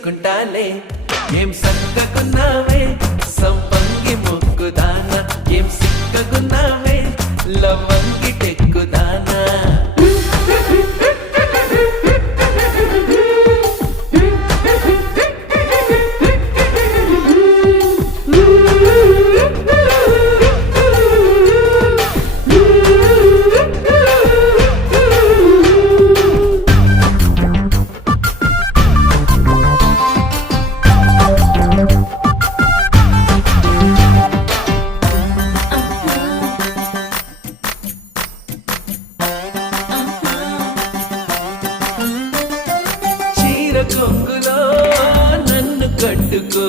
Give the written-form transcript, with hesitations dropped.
చేసుకుంటాలే. ఏం సక్కకున్నావే సంపంగి ముక్కుదానా, ఏం సిక్కకున్నావే లవంగి టెక్కుదానా. చీర కొంగులో నన్ను కట్టుకో,